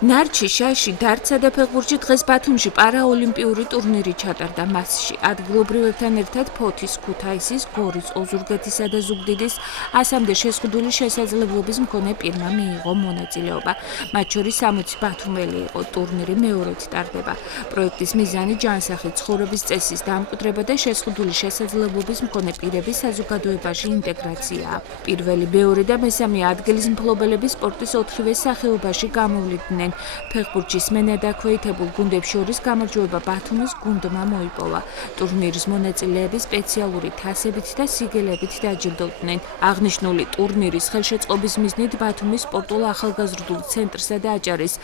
ნარჩი, შაში, დარცსა და ფეხბურთში დღეს ბათუმში პარაოლიმპიური ტურნირი ჩატარდა. მასში ადგილობრივებთან ერთად ფოთის, ქუთაისის, გორის, ოზურგეთისა და ზუგდიდის 100-მდე შეზღუდული შესაძლებლობის მქონე პირმა მიიღო მონაწილეობა. მათ შორის 60 ბათუმელი იყო. ტურნირი მეორედ ტარდება. პროექტის მიზანი ჯანსაღი ცხოვრების წესის დამკვიდრება და შეზღუდული შესაძლებლობის მქონე პირების საზოგადოებაში ინტეგრაციაა. პირველი, მეორე და მესამე ადგილის მფლობელები სპორტის 4-ვე სახეობაში გამოვლიდნენ. ფეხბურთის მენადაქვეითებულ გუნდებს შორის გამარჯვება ბათუმის გუნდმა მოიპოვა. ტურნირის მონაწილეები სპეციალური თასებით და სიგელებით დაჯილდოვდნენ. აღნიშნული ტურნირის ხელშეწყობის მიზნით ბათუმის სპორტულ-ახალგაზრდულ ცენტრსა და აჭარის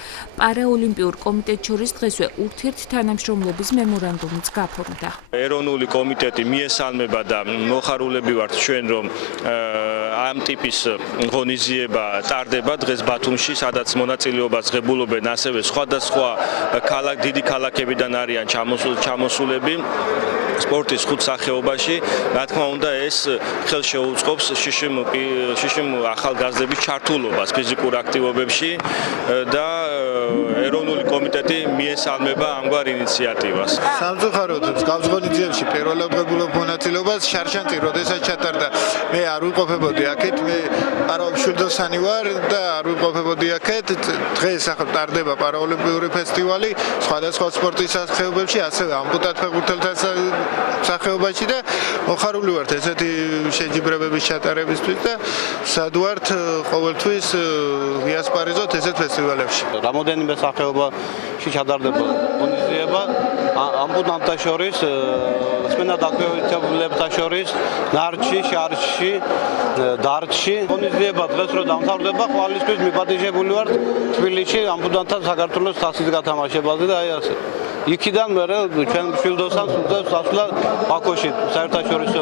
პარაოლიმპიურ კომიტეტს შორის დღესვე ურთიერთთანამშრომლობის მემორანდუმიც გაფორმდა. ეროვნული კომიტეტი მიესალმება და მოხარულები ვართ ჩვენ, რომ ამ ტიპის ღონისძიება ტარდება დღეს ბათუმში, სადაც მონაწილეობას ღებულობენ ასევე სხვადასხვა დიდი ქალაქებიდან არიან ჩამოსულები სპორტის ხუთ სახეობაში. რა თქმა უნდა, ეს ხელშეუწყობს შიშიმ ახალგაზრდების ჩართულობას ფიზიკურ აქტივობებში და ეროვნული კომიტეტი მიესალმება ამგვარ ინიციატივას. სამწუხაროდ მსგავს ღონისძიებაში პირველად ღებულობ მონაწილეობას შარშანტი როდესაც ჩატარდა მე არ ვიყოფებოდი აქეთ, მე პარაოლიმპიურდოსანი ვარ და არ ვიყოფებოდი აქეთ. დღეს ახლა ტარდება პარაოლიმპიური ფესტივალი სხვადასხვა სპორტის სახეობებში, ასევე ამპუტათ ფეხბურთელთა სახეობაში და მოხარული ვართ ესეთი შეჯიბრებების ჩატარებისთვის და სად ვართ ყოველთვის ვიასპარეზოთ ესეთ ფესტივალებში. რამოდენიმე სახეობაში ჩატარდება ღონისძიება ამპუტანტთა შორის, მენადაქვეითებულთა შორის, ნარჩი, შარში, დარჩში. ღონისძიება დღეს რო დამთავრდება, ყოველთვის მიპატიჟებული ვართ თბილისში ამპუტანტთა საქართველოს თასის გათამაშებაზე და აი ასე. იქიდან მე ჩვენ მშვილდოსანს უწევს ასვლა ბაქოში საერთაშორისო